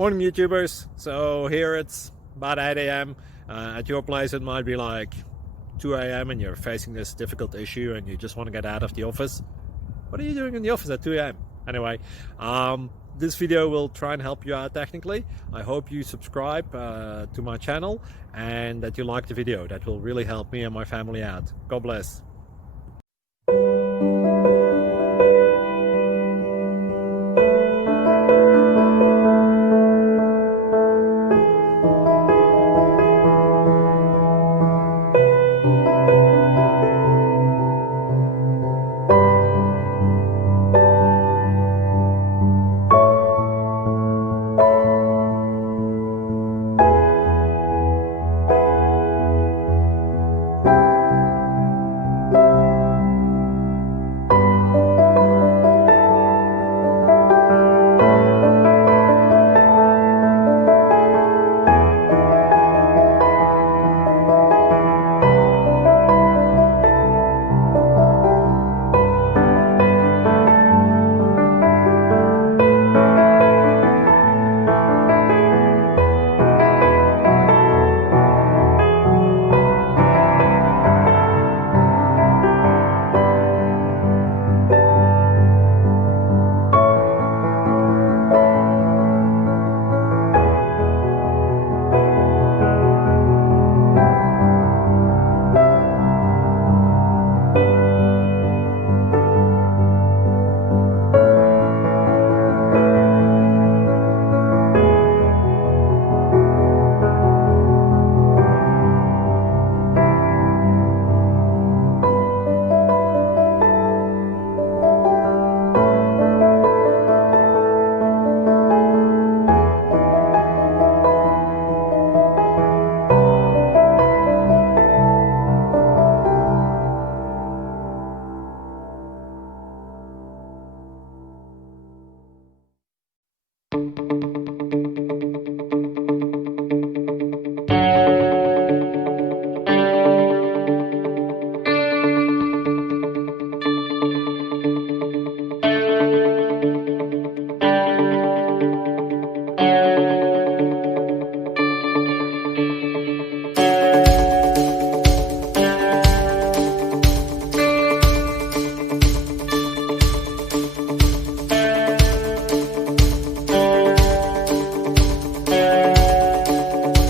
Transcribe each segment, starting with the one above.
Morning YouTubers. So here it's about 8 a.m. At your place it might be like 2 a.m. and you're facing this difficult issue and you just want to get out of the office. What are you doing in the office at 2 a.m.? Anyway, this video will try and help you out technically. I hope you subscribe to my channel and that you like the video. That will really help me and my family out. God bless.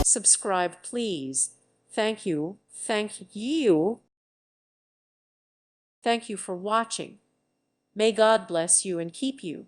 Subscribe, please. Thank you. Thank you. Thank you for watching. May God bless you and keep you.